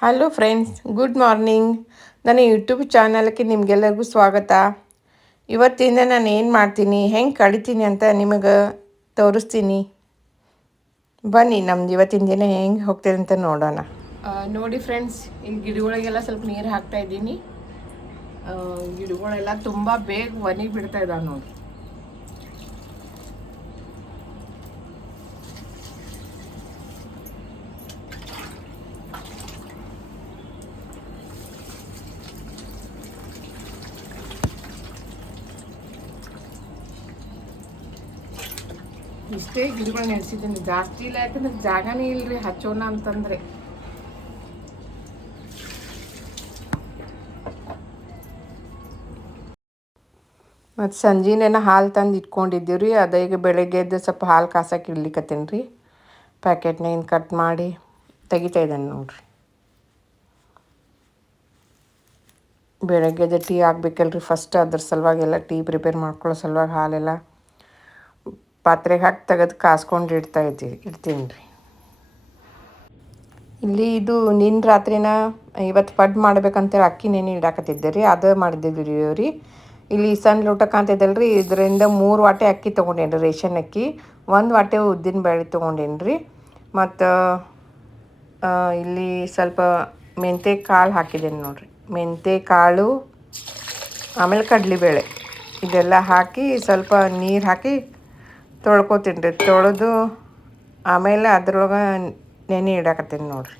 Hello friends good morning ನನ್ನ YouTube ಚಾನಲ್ಗೆ ನಿಮಗೆಲ್ಲರಿಗೂ ಸ್ವಾಗತ. ಇವತ್ತಿಂದ ನಾನು ಏನು ಮಾಡ್ತೀನಿ, ಹೆಂಗೆ ಕಳಿತೀನಿ ಅಂತ ನಿಮಗೆ ತೋರಿಸ್ತೀನಿ. ಬನ್ನಿ, ನಮ್ದು ಇವತ್ತಿನ ದಿನ ಹೆಂಗೆ ಹೋಗ್ತದೆ ಅಂತ ನೋಡೋಣ. ನೋಡಿ ಫ್ರೆಂಡ್ಸ್ ಇಲ್ಲಿ ಗಿಡಗಳಿಗೆಲ್ಲ ಸ್ವಲ್ಪ ನೀರು ಹಾಕ್ತಾ ಇದ್ದೀನಿ. ಗಿಡಗಳೆಲ್ಲ ತುಂಬ ಬೇಗ ಒಣಗಿ ಬಿಡ್ತಾ ಇದ್ದಾವೆ ನೋಡಿ. ಇಷ್ಟೇ ಗಿಡಗಳು ನೆನೆಸಿದ್ದೀನಿ ಜಾಸ್ತಿ ಇಲ್ಲ, ಯಾಕಂದ್ರೆ ಜಾಗನೇ ಇಲ್ರಿ, ಹಚ್ಚೋಣ ಅಂತಂದ್ರೆ. ಮತ್ತು ಸಂಜೆನೇನ ಹಾಲು ತಂದು ಇಟ್ಕೊಂಡಿದ್ದೀವಿ ರೀ. ಅದ ಈಗ ಬೆಳಗ್ಗೆ ಎದ್ದು ಸ್ವಲ್ಪ ಹಾಲು ಕಾಸಕ್ಕೆ ಇಡ್ಲಿಕ್ಕತ್ತೀನಿ ರೀ. ಇನ್ ಕಟ್ ಮಾಡಿ ತೆಗಿತಾ ಇದ್ದಾನೆ ನೋಡಿರಿ. ಬೆಳಗ್ಗೆದ ಟೀ ಆಗಬೇಕಲ್ರಿ. ಫಸ್ಟ್ ಅದ್ರ ಸಲುವಾಗಿ ಎಲ್ಲ ಟೀ ಪ್ರಿಪೇರ್ ಮಾಡ್ಕೊಳ್ಳೋ ಸಲುವಾಗಿ ಹಾಲೆಲ್ಲ ಪಾತ್ರೆಗೆ ಹಾಕಿ ತೆಗೆದು ಕಾಸ್ಕೊಂಡು ಇಡ್ತಾ ಇದ್ದೀವಿ ಇಡ್ತೀನಿ ರೀ. ಇಲ್ಲಿ ಇದು ನಿನ್ನ ರಾತ್ರಿನ ಇವತ್ತು ಪಡ್ ಮಾಡ್ಬೇಕಂತೇಳಿ ಅಕ್ಕಿ ನೆನೆ ಇಡಾಕತ್ತಿದ್ದೆ ರೀ, ಅದು ಮಾಡಿದ್ದೀವಿ ರೀ ಇಲ್ಲಿ ಸಣ್ಣ ಲೋಟ ಕಾಣ್ತಿದ್ದಲ್ಲ ರೀ ಇದರಿಂದ ಮೂರು ವಾಟೆ ಅಕ್ಕಿ ತೊಗೊಂಡೇನಿ ರೇಷನ್ ಅಕ್ಕಿ. ಒಂದು ವಾಟೆ ಉದ್ದಿನ ಬೇಳೆ ತೊಗೊಂಡೇನಿ ರೀ. ಮತ್ತು ಇಲ್ಲಿ ಸ್ವಲ್ಪ ಮೆಂತೆ ಕಾಳು ಹಾಕಿದ್ದೇನೆ ನೋಡಿರಿ. ಮೆಂತೆ ಕಾಳು, ಆಮೇಲೆ ಕಡಲೆಬೇಳೆ ಇದೆಲ್ಲ ಹಾಕಿ ಸ್ವಲ್ಪ ನೀರು ಹಾಕಿ ತೊಳ್ಕೊತೀನಿ ರೀ. ತೊಳೆದು ಆಮೇಲೆ ಅದ್ರೊಳಗೆ ನೆನೆ ಇಡಾಕತ್ತೀನಿ ನೋಡಿರಿ.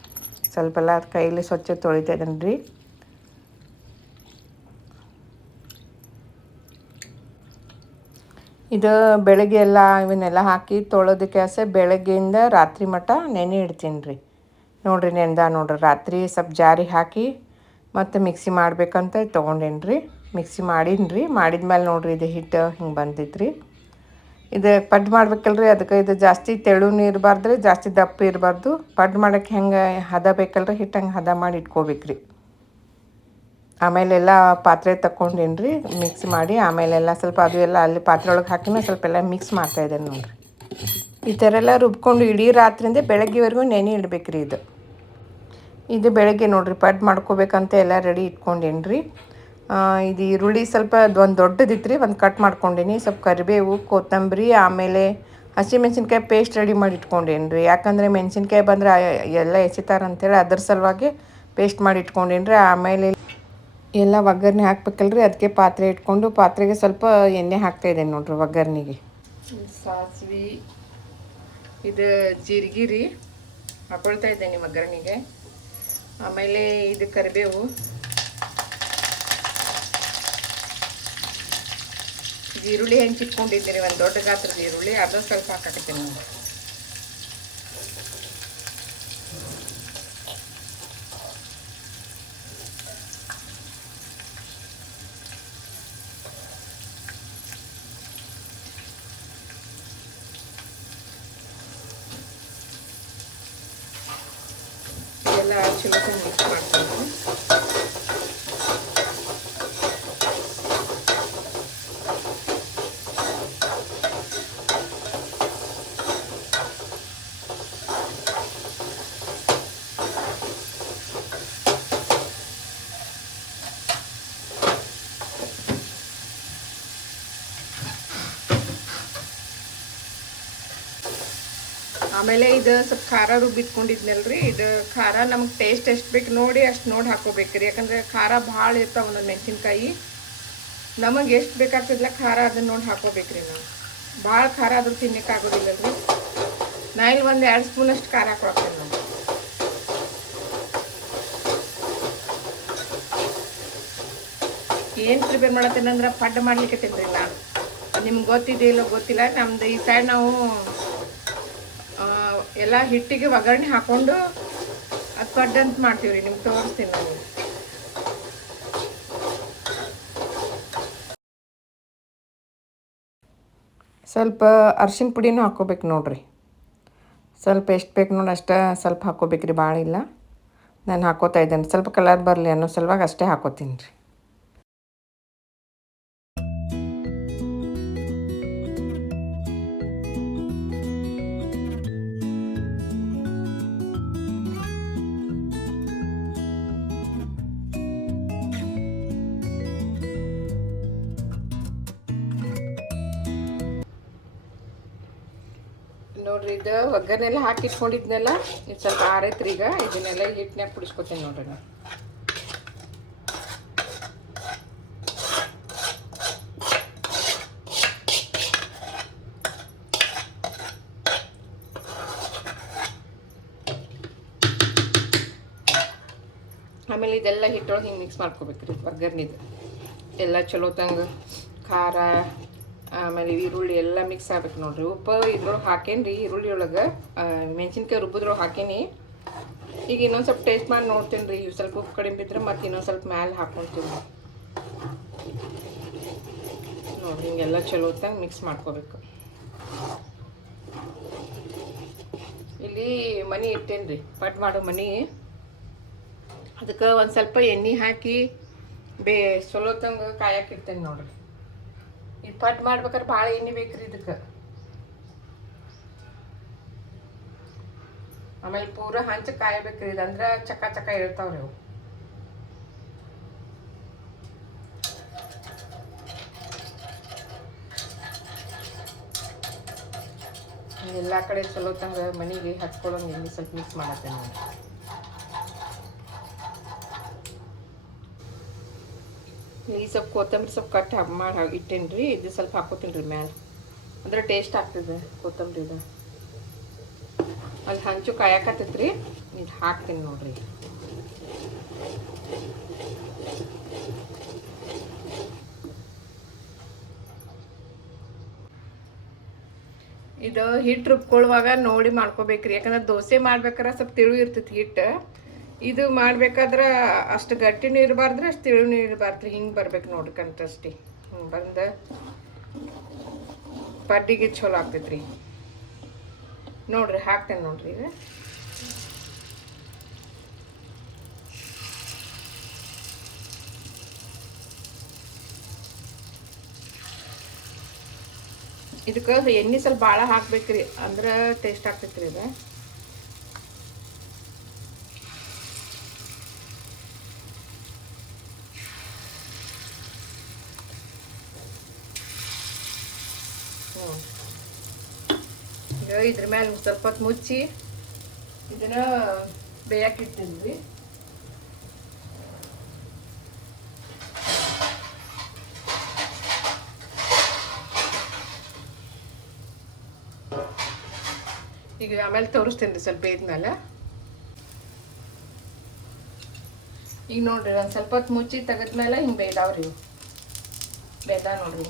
ಸ್ವಲ್ಪ ಎಲ್ಲ ಕೈಲಿ ಸ್ವಚ್ಛ ತೊಳಿತಾ ರೀ. ಇದು ಬೆಳಗ್ಗೆ ಎಲ್ಲ ಇವನ್ನೆಲ್ಲ ಹಾಕಿ ತೊಳೋದಕ್ಕೆ ಆಸೆ ಬೆಳಗ್ಗೆಯಿಂದ ರಾತ್ರಿ ಮಟ್ಟ ನೆನೆ ಇಡ್ತೀನಿ ರೀ. ನೋಡಿರಿ ನೆನೆದ ನೋಡ್ರಿ ರಾತ್ರಿ ಸ್ವಲ್ಪ ಜಾರಿ ಹಾಕಿ ಮತ್ತು ಮಿಕ್ಸಿ ಮಾಡ್ಬೇಕಂತ ತೊಗೊಂಡೇನಿ ರೀ ಮಿಕ್ಸಿ ಮಾಡೀನಿ ರೀ ಮಾಡಿದ್ಮೇಲೆ ನೋಡಿರಿ ಇದು ಹಿಟ್ಟು ಹಿಂಗೆ ಬಂದಿತ್ತು ರೀ ಇದು ಪಡ್ಡು ಮಾಡ್ಬೇಕಲ್ರಿ, ಅದಕ್ಕೆ ಇದು ಜಾಸ್ತಿ ತೆಳುನೂ ಇರಬಾರ್ದು ರೀ ಜಾಸ್ತಿ ದಪ್ಪ ಇರಬಾರ್ದು. ಪಡ್ಡು ಮಾಡೋಕ್ಕೆ ಹೆಂಗೆ ಹದ ಬೇಕಲ್ರಿ ಹಿಟ್ಟು ಹಂಗೆ ಹದ ಮಾಡಿ ಇಟ್ಕೋಬೇಕ್ರಿ. ಆಮೇಲೆಲ್ಲ ಪಾತ್ರೆ ತಗೊಂಡೇನಿ ರೀ ಮಿಕ್ಸ್ ಮಾಡಿ ಆಮೇಲೆಲ್ಲ ಸ್ವಲ್ಪ ಅದು ಎಲ್ಲ ಅಲ್ಲಿ ಪಾತ್ರೆ ಒಳಗೆ ಹಾಕಿನ ಸ್ವಲ್ಪ ಎಲ್ಲ ಮಿಕ್ಸ್ ಮಾಡ್ತಾಯಿದ್ದೇನೆ ನೋಡಿರಿ. ಈ ಥರ ಎಲ್ಲ ರುಬ್ಕೊಂಡು ಇಡೀ ರಾತ್ರಿಂದ ಬೆಳಗ್ಗೆವರೆಗೂ ನೆನೆ ಇಡಬೇಕ್ರಿ ಇದು. ಇದು ಬೆಳಗ್ಗೆ ನೋಡಿರಿ, ಪಡ್ ಮಾಡ್ಕೋಬೇಕಂತ ಎಲ್ಲ ರೆಡಿ ಇಟ್ಕೊಂಡೇನಿ ರೀ ಇದು ಈರುಳ್ಳಿ ಸ್ವಲ್ಪ ಒಂದು ದೊಡ್ಡದಿತ್ತು ರೀ ಒಂದು ಕಟ್ ಮಾಡ್ಕೊಂಡೀನಿ. ಸ್ವಲ್ಪ ಕರಿಬೇವು, ಕೊತ್ತಂಬರಿ, ಆಮೇಲೆ ಹಸಿಮೆಣ್ಸಿನ್ಕಾಯಿ ಪೇಸ್ಟ್ ರೆಡಿ ಮಾಡಿ ಇಟ್ಕೊಂಡೇನಿ ರೀ ಯಾಕಂದರೆ ಮೆಣಸಿನ್ಕಾಯಿ ಬಂದರೆ ಎಲ್ಲ ಎಸಿತಾರಂತೇಳಿ ಅದ್ರ ಸಲುವಾಗಿ ಪೇಸ್ಟ್ ಮಾಡಿ ಇಟ್ಕೊಂಡೇನಿ ರೀ ಆಮೇಲೆ ಎಲ್ಲ ಒಗ್ಗರಣೆ ಹಾಕ್ಬೇಕಲ್ರಿ ಅದಕ್ಕೆ ಪಾತ್ರೆ ಇಟ್ಕೊಂಡು ಪಾತ್ರೆಗೆ ಸ್ವಲ್ಪ ಎಣ್ಣೆ ಹಾಕ್ತಾ ಇದ್ದೇನೆ ನೋಡ್ರಿ ಒಗ್ಗರಣೆಗೆ. ಸಾಸಿವೆ, ಇದು ಜೀರಿಗೆ ರೀ, ಹಾಕೊಳ್ತಾ ಇದ್ದೇನೆ ಒಗ್ಗರಣೆಗೆ. ಆಮೇಲೆ ಇದು ಕರಿಬೇವು. ಈರುಳ್ಳಿ ಹೆಂಗೆ ಚಿಟ್ಕೊಂಡಿದ್ದೀರಿ ಒಂದು ದೊಡ್ಡ ಗಾತ್ರದ ಈರುಳ್ಳಿ, ಅದು ಸ್ವಲ್ಪ ಹಾಕಕತ್ತೀನಿ ನಾನು. ಎಲ್ಲ ಚಲೋ ಮಿಕ್ಸ್ ಮಾಡ್ತೀನಿ ಆಮೇಲೆ ಇದು ಸ್ವಲ್ಪ ಖಾರ ರುಬ್ಬಿಟ್ಕೊಂಡಿದ್ನಲ್ರಿ ಇದು ಖಾರ ನಮಗೆ ಟೇಸ್ಟ್ ಎಷ್ಟು ಬೇಕು ನೋಡಿ ಅಷ್ಟು ನೋಡಿ ಹಾಕೋಬೇಕ್ರಿ ಯಾಕಂದರೆ ಖಾರ ಭಾಳ ಇರ್ತಾವೆ ಒಂದೊಂದು ಮೆಣಸಿನ್ಕಾಯಿ. ನಮಗೆ ಎಷ್ಟು ಬೇಕಾಗ್ತದಲ್ಲ ಖಾರ ಅದನ್ನ ನೋಡಿ ಹಾಕೋಬೇಕ್ರಿ ನಾವು. ಭಾಳ ಖಾರ ಆದರೂ ರೀ ನಾ ಇಲ್ಲಿ ಒಂದು ಎರಡು ಸ್ಪೂನ್ ಅಷ್ಟು ಖಾರ ಹಾಕೊಳ್ತೇನೆ ನಾವು. ಏನು ಪ್ರಿಪೇರ್ ಮಾಡತ್ತೇನಂದ್ರೆ ಪಡ್ಡು ಮಾಡ್ಲಿಕ್ಕೆ ತಿನ್ರಿ ನಾನು ನಿಮ್ಗೆ ಗೊತ್ತಿದೆಯಿಲ್ಲ ಗೊತ್ತಿಲ್ಲ. ನಮ್ದು ಈ ಸೈಡ್ ನಾವು ಎಲ್ಲ ಹಿಟ್ಟಿಗೆ ಒಗ್ಗರಣೆ ಹಾಕೊಂಡು ಅದು ಅಂತ ಮಾಡ್ತೀವಿ ರೀ, ನಿಮ್ಗೆ ತೋರಿಸ್ತೀನಿ ನಾವು ಸ್ವಲ್ಪ ಅರ್ಶಿನ ಪುಡಿನೂ ಹಾಕೋಬೇಕು ನೋಡ್ರಿ. ಸ್ವಲ್ಪ ಎಷ್ಟು ಬೇಕು ನೋಡಿ ಅಷ್ಟೇ ಸ್ವಲ್ಪ ಹಾಕ್ಕೋಬೇಕ್ರಿ ಭಾಳ ಇಲ್ಲ. ನಾನು ಹಾಕೋತಾ ಇದ್ದೇನೆ. ಸ್ವಲ್ಪ ಕಲರ್ ಬರಲಿ ಅನ್ನೋ ಸಲುವಾಗಿ ಅಷ್ಟೇ ಹಾಕೋತೀನಿ ರೀ. ನೋಡ್ರಿ, ಇದು ಒಗ್ಗರಣೆಲ್ಲ ಹಾಕಿ ಇಟ್ಕೊಂಡಿದ್ನೆಲ್ಲ ಇದು ಸ್ವಲ್ಪ ಆರೈತ್ರಿ ಈಗ, ಇದನ್ನೆಲ್ಲ ಹಿಟ್ಟಿನಾಗ ಕುಡಿಸ್ಕೊತೀನಿ ನೋಡ್ರಿ ನಾನು. ಆಮೇಲೆ ಇದೆಲ್ಲ ಹಿಟ್ಟೊಳಗೆ ಹಿಂಗೆ ಮಿಕ್ಸ್ ಮಾಡ್ಕೋಬೇಕ್ರಿ ಒಗ್ಗರ್ನಿದು ಎಲ್ಲ ಚಲೋ ತಂಗ, ಖಾರ ಆಮೇಲೆ ಈರುಳ್ಳಿ ಎಲ್ಲ ಮಿಕ್ಸ್ ಆಗ್ಬೇಕು ನೋಡ್ರಿ. ಉಪ್ಪು ಇದ್ರೊಳಗೆ ಹಾಕೇನ್ರಿ ಈರುಳ್ಳಿ ಒಳಗೆ ಮೆಣಸಿನ್ಕಾಯಿ ರುಬ್ಬಿದ್ರೊಳಗೆ ಹಾಕೇನಿ. ಈಗ ಇನ್ನೊಂದು ಸ್ವಲ್ಪ ಟೇಸ್ಟ್ ಮಾಡಿ ನೋಡ್ತೀನಿ ರೀ ಸ್ವಲ್ಪ ಉಪ್ಪು ಕಡಿಮೆ ಬಿದ್ದರೆ ಮತ್ತೆ ಇನ್ನೊಂದು ಸ್ವಲ್ಪ ಮ್ಯಾಲೆ ಹಾಕ್ಕೊತೀನಿ ನೋಡ್ರಿ, ಹಿಂಗೆಲ್ಲ ಚಲೋ ಹೊತ್ತಂಗೆ ಮಿಕ್ಸ್ ಮಾಡ್ಕೋಬೇಕು. ಇಲ್ಲಿ ಮನಿ ಇಟ್ಟೇನಿ ರೀ ಪಟ್ ಮಾಡೋ ಮನಿ. ಅದಕ್ಕೆ ಒಂದು ಸ್ವಲ್ಪ ಎಣ್ಣೆ ಹಾಕಿ ಬೇ, ಚಲೋ ತಂಗ ಕಾಯಕ್ಕೆ ನೋಡ್ರಿ. ಇದು ಪಟ್ ಮಾಡ್ಬೇಕಾದ್ರೆ ಭಾಳ ಎಣ್ಣೆ ಬೇಕ್ರಿ ಇದಕ್ಕೆ. ಆಮೇಲೆ ಪೂರ ಹಂಚ ಕಾಯಬೇಕ್ರಿ, ಇದಂದ್ರೆ ಚಕ ಚಕ ಇರ್ತಾವ್ರಿ ಅವು. ಎಲ್ಲ ಕಡೆ ಚಲೋ ತಂಗ ಮನೆಗೆ ಹಚ್ಕೊಳ್ಳೋಂಗೆ ಎಣ್ಣೆ ಸ್ವಲ್ಪ ಮಿಕ್ಸ್ ಮಾಡತ್ತೇನೆ ನೋಡಿ ಈ ಸ್ವಲ್ಪ ಕೊತ್ತಂಬರಿ ಸ್ವಲ್ಪ ಕಟ್ ಮಾಡಿ ಇಟ್ಟೇನಿ ರೀ ಇದು ಸ್ವಲ್ಪ ಹಾಕೋತೀನಿ ರೀ ಮ್ಯಾಲೆ. ಅಂದ್ರೆ ಟೇಸ್ಟ್ ಆಗ್ತದೆ ಕೊತ್ತಂಬರಿ ಇದು ಅಲ್ಲಿ ಹಂಚು ಕಾಯಕತ್ತೈತೆ ರೀ ಇದು ಹಾಕ್ತೀನಿ ನೋಡಿರಿ. ಇದು ಹಿಟ್ಟು ರುಬ್ಕೊಳ್ಳುವಾಗ ನೋಡಿ ಮಾಡ್ಕೋಬೇಕ್ರಿ. ಯಾಕಂದ್ರೆ ದೋಸೆ ಮಾಡ್ಬೇಕಾರೆ ಸ್ವಲ್ಪ ತಿಳು ಇರ್ತೈತಿ ಹಿಟ್ಟು ಇದು ಮಾಡ್ಬೇಕಾದ್ರೆ ಅಷ್ಟು ಗಟ್ಟಿನೂ ಇರಬಾರ್ದ್ರೆ ಅಷ್ಟು ತಿಳುನೂ ಇರಬಾರ್ದು ಹಿಂಗೆ ಬರ್ಬೇಕು ನೋಡ್ಕಂತಷ್ಟಿ ಹ್ಞೂ ಬಂದ ಪಡ್ಡಿಗೆ ಚಲೋ ಆಗ್ತೈತ್ರಿ. ನೋಡ್ರಿ, ಹಾಕ್ತೇನೆ ನೋಡ್ರಿ ಈಗ. ಇದಕ್ಕೆ ಎಣ್ಣೆ ಸ್ವಲ್ಪ ಭಾಳ ಹಾಕ್ಬೇಕ್ರಿ, ಅಂದ್ರೆ ಟೇಸ್ಟ್ ಆಗ್ತೈತ್ರಿ ಇದು ಈಗ ಇದ್ರ ಮೇಲೆ ಸ್ವಲ್ಪ ಹೊತ್ತು ಮುಚ್ಚಿ ಇದನ್ನ ಬೇಯಕ್ಕೆ ಇಟ್ಟಿದ್ವಿ. ರೀ ಈಗ ಆಮೇಲೆ ತೋರಿಸ್ತೀನಿ ಸ್ವಲ್ಪ ಬೇಯ್ದ್ಮೇಲೆ ಈಗ ನೋಡ್ರಿ, ಒಂದು ಸ್ವಲ್ಪ ಹೊತ್ತು ಮುಚ್ಚಿ ತೆಗೆದ್ಮೇಲೆ ಹಿಂಗೆ ಬೇಯ್ದಾವ್ರಿ ಬೇಯ್ದ ನೋಡ್ರಿ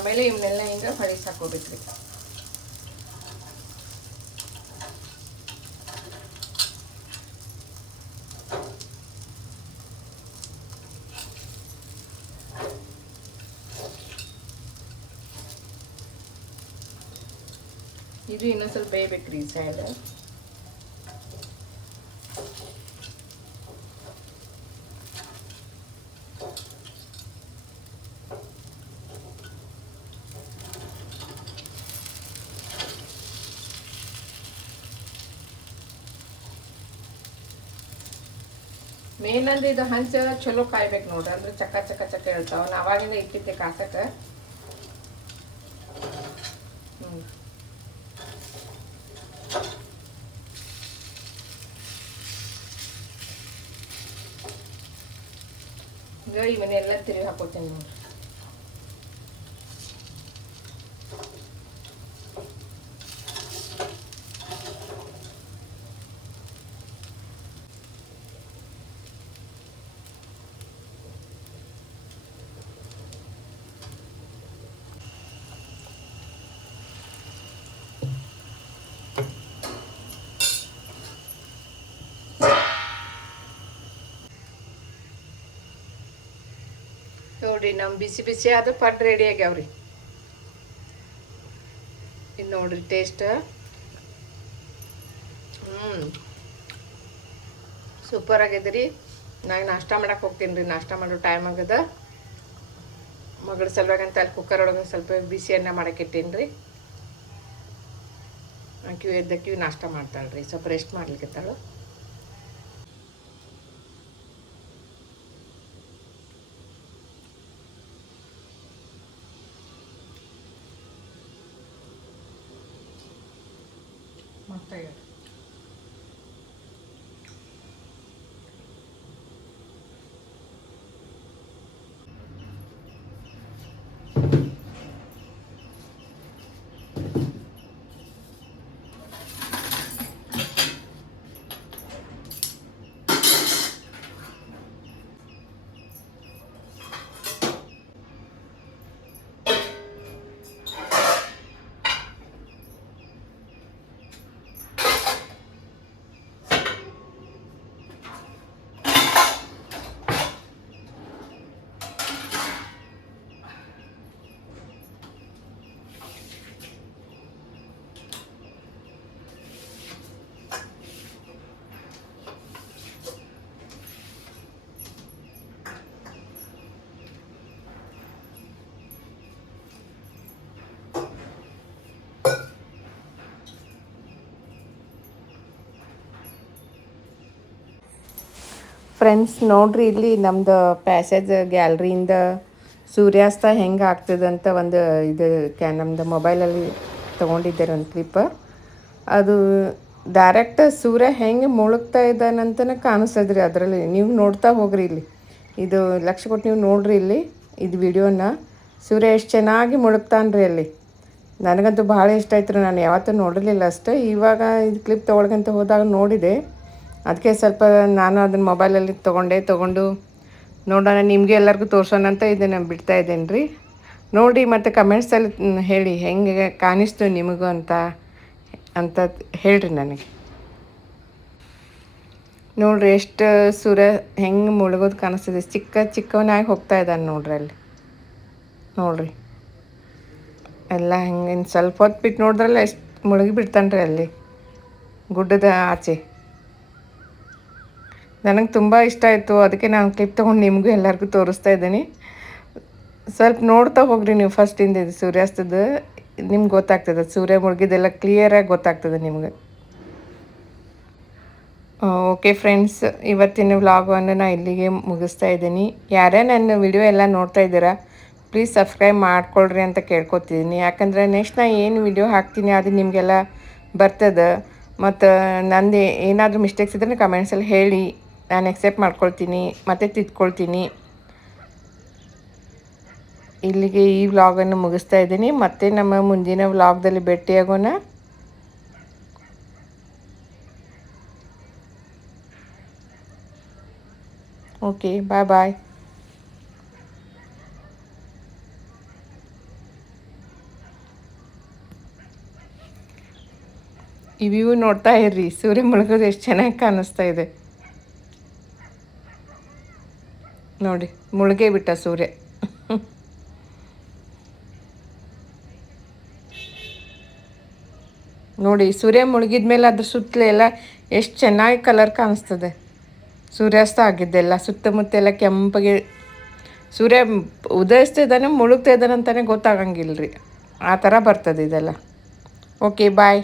ಆಮೇಲೆ ಇವನ್ನೆಲ್ಲ ಹಿಂಗೆ ಹೊಳಿಸಿ ಹಾಕೋಬೇಕ್ರಿ. ಇದು ಇನ್ನೊಂದು ಸ್ವಲ್ಪ ಬೇಯ್ಬೇಕ್ರಿ ಈ ಸೈಡ್ ಮೇನ್ ಅಂದ್ರೆ ಇದು ಹಂಚ ಚಲೋ ಕಾಯ್ಬೇಕು ನೋಡ್ರಿ, ಅಂದ್ರೆ ಚಕ್ಕ ಚಕ್ಕ ಚಕ್ಕ ಹೇಳ್ತಾವ ನಾ ಅವಾಗಿಂದ ಇಟ್ಟಿದ್ದೆ ಕಾಸಕ ಹ್ಮ್. ಈಗ ಇವನ್ನೆಲ್ಲ ತಿರುಗಿ ಹಾಕೋತೀನಿ ನೋಡ್ರಿ. ನೋಡ್ರಿ ನಮ್ಮ ಬಿಸಿ ಬಿಸಿ ಆದ ಪಟ್ ರೆಡಿ ಆಗ್ಯಾವ್ರಿ. ಇದು ನೋಡ್ರಿ ಟೇಸ್ಟ್ ಹ್ಞೂ ಸೂಪರ್ ಆಗ್ಯದ ರೀ ನಾನು ನಾಷ್ಟ ಮಾಡಕ್ಕೆ ಹೋಗ್ತೀನಿ ರೀ ನಾಷ್ಟ ಮಾಡೋ ಟೈಮ್ ಆಗದ. ಮಗಳ ಸಲುವಾಗಿ ಅಂತ ಅಲ್ಲಿ ಕುಕ್ಕರ್ ಒಳಗೆ ಸ್ವಲ್ಪ ಬಿಸಿ ಅನ್ನ ಮಾಡಕ್ಕೆ ಇಟ್ಟೀನಿ ರೀ ಎದ್ದ ಕಿವಿ ನಾಷ್ಟ ಮಾಡ್ತಾಳೆ ರೀ ಸ್ವಲ್ಪ ರೆಸ್ಟ್ ಮಾಡ್ಲಿಕ್ಕೆ ಮಸ್ತ್ ಆಗ್ಯದ ಫ್ರೆಂಡ್ಸ್ ನೋಡ್ರಿ ಇಲ್ಲಿ ನಮ್ದು ಪ್ಯಾಸೇಜ್ ಗ್ಯಾಲ್ರಿಯಿಂದ ಸೂರ್ಯಾಸ್ತ ಹೆಂಗೆ ಆಗ್ತದಂತ ಒಂದು ಇದು ಕ್ಯಾ ನಮ್ದು ಮೊಬೈಲಲ್ಲಿ ತೊಗೊಂಡಿದ್ದಾರೆ ಒಂದು ಕ್ಲಿಪ್ ಅದು ಡೈರೆಕ್ಟ್ ಸೂರ್ಯ ಹೆಂಗೆ ಮುಳುಗ್ತಾ ಇದ್ದಾನಂತನೇ ಕಾಣಿಸ್ತದ್ರಿ ಅದರಲ್ಲಿ. ನೀವು ನೋಡ್ತಾ ಹೋಗ್ರಿ ಇಲ್ಲಿ. ಇದು ಲಕ್ಷ ಕೊಟ್ಟು ನೀವು ನೋಡ್ರಿ ಇಲ್ಲಿ ಇದು ವಿಡಿಯೋನ ಸೂರ್ಯ ಎಷ್ಟು ಚೆನ್ನಾಗಿ ಮುಳುಗ್ತಾನ್ರಿ ಅಲ್ಲಿ. ನನಗಂತೂ ಭಾಳ ಇಷ್ಟ ಆಯ್ತು ನಾನು ಯಾವತ್ತೂ ನೋಡಿರಲಿಲ್ಲ ಅಷ್ಟೇ. ಇವಾಗ ಇದು ಕ್ಲಿಪ್ ತೊಗೊಳಕಂತ ಹೋದಾಗ ನೋಡಿದೆ. ಅದಕ್ಕೆ ಸ್ವಲ್ಪ ನಾನು ಅದನ್ನ ಮೊಬೈಲಲ್ಲಿ ತೊಗೊಂಡೆ, ತೊಗೊಂಡು ನೋಡೋಣ, ನಿಮಗೆ ಎಲ್ಲರಿಗೂ ತೋರಿಸೋಣ ಅಂತ ಇದನ್ನು ಬಿಡ್ತಾ ಇದ್ದೇನೆ ರೀ. ನೋಡಿ ಮತ್ತು ಕಮೆಂಟ್ಸಲ್ಲಿ ಹೇಳಿ, ಹೆಂಗೆ ಕಾಣಿಸ್ತು ನಿಮಗೂ ಅಂತ ಅಂತ ಹೇಳ್ರಿ ನನಗೆ. ನೋಡ್ರಿ ಎಷ್ಟು ಸೂರ್ಯ ಹೆಂಗೆ ಮುಳುಗೋದು ಕಾಣಿಸ್ತದೆ. ಚಿಕ್ಕ ಚಿಕ್ಕವನಾಗಿ ಹೋಗ್ತಾ ಇದ್ದಾನೆ ನೋಡ್ರಿ ಅಲ್ಲಿ. ನೋಡ್ರಿ. ಎಲ್ಲ ಹೆಂಗೆ ಸ್ವಲ್ಪ ಹೊತ್ತು ಬಿಟ್ಟು ನೋಡಿದ್ರಲ್ಲ ಎಷ್ಟು ಮುಳುಗಿ ಬಿಡ್ತಾನೆ ರೀ ಅಲ್ಲಿ. ಗುಡ್ಡದ ಆಚೆ. ನನಗೆ ತುಂಬ ಇಷ್ಟ ಆಯಿತು. ಅದಕ್ಕೆ ನಾನು ಕ್ಲಿಪ್ ತೊಗೊಂಡು ನಿಮಗೂ ಎಲ್ಲರಿಗೂ ತೋರಿಸ್ತಾ ಇದ್ದೀನಿ. ಸ್ವಲ್ಪ ನೋಡ್ತಾ ಹೋಗ್ರಿ ನೀವು ಫಸ್ಟಿಂದ ಇದು ಸೂರ್ಯಾಸ್ತದ ನಿಮ್ಗೆ ಗೊತ್ತಾಗ್ತದೆ, ಸೂರ್ಯ ಮುಳುಗಿದೆಲ್ಲ ಕ್ಲಿಯರಾಗಿ ಗೊತ್ತಾಗ್ತದೆ ನಿಮ್ಗೆ. ಓಕೆ ಫ್ರೆಂಡ್ಸ್ ಇವತ್ತಿನ ವ್ಲಾಗನ್ನು ನಾನು ಇಲ್ಲಿಗೆ ಮುಗಿಸ್ತಾ ಇದ್ದೀನಿ. ಯಾರೇ ನನ್ನ ವಿಡಿಯೋ ಎಲ್ಲ ನೋಡ್ತಾ ಇದ್ದೀರಾ ಪ್ಲೀಸ್ ಸಬ್ಸ್ಕ್ರೈಬ್ ಮಾಡ್ಕೊಳ್ರಿ ಅಂತ ಕೇಳ್ಕೊತಿದ್ದೀನಿ. ಯಾಕಂದರೆ ನೆಕ್ಸ್ಟ್ ನಾನು ಏನು ವಿಡಿಯೋ ಹಾಕ್ತೀನಿ ಅದು ನಿಮಗೆಲ್ಲ ಬರ್ತದೆ. ಮತ್ತು ನಂದು ಏನಾದರೂ ಮಿಸ್ಟೇಕ್ಸ್ ಇದ್ರೆ ಕಮೆಂಟ್ಸಲ್ಲಿ ಹೇಳಿ. ನಾನು ಎಕ್ಸೆಪ್ಟ್ ಮಾಡ್ಕೊಳ್ತೀನಿ, ಮತ್ತೆ ತಿದ್ಕೊಳ್ತೀನಿ. ಇಲ್ಲಿಗೆ ಈ ವ್ಲಾಗನ್ನು ಮುಗಿಸ್ತಾ ಇದ್ದೀನಿ. ಮತ್ತೆ ನಮ್ಮ ಮುಂದಿನ ವ್ಲಾಗ್ದಲ್ಲಿ ಭೇಟಿಯಾಗೋಣ. ಓಕೆ ಬಾಯ್ ಬಾಯ್ ವ್ಯೂ ನೋಡ್ತಾ ಇರ್ರಿ. ಸೂರ್ಯ ಮುಳುಗೋದು ಎಷ್ಟು ಚೆನ್ನಾಗಿ ಕಾಣಿಸ್ತಾ ನೋಡಿ, ಮುಳುಗೇ ಬಿಟ್ಟ ಸೂರ್ಯ. ನೋಡಿ, ಸೂರ್ಯ ಮುಳುಗಿದ ಮೇಲೆ ಅದ್ರ ಸುತ್ತಲೇ ಎಲ್ಲ ಎಷ್ಟು ಚೆನ್ನಾಗಿ ಕಲರ್ ಕಾಣಿಸ್ತದೆ. ಸೂರ್ಯಾಸ್ತ ಆಗಿದ್ದೆಲ್ಲ ಸುತ್ತಮುತ್ತ ಎಲ್ಲ ಕೆಂಪಗೆ. ಸೂರ್ಯ ಉದಯಿಸ್ತಾ ಇದ್ದಾನೆ, ಮುಳುಗ್ತಾ ಇದ್ದಾನೆ ಅಂತಲೇ ಗೊತ್ತಾಗಂಗಿಲ್ಲ ರೀ ಆ ಥರ ಬರ್ತದೆ ಇದೆಲ್ಲ. Okay bye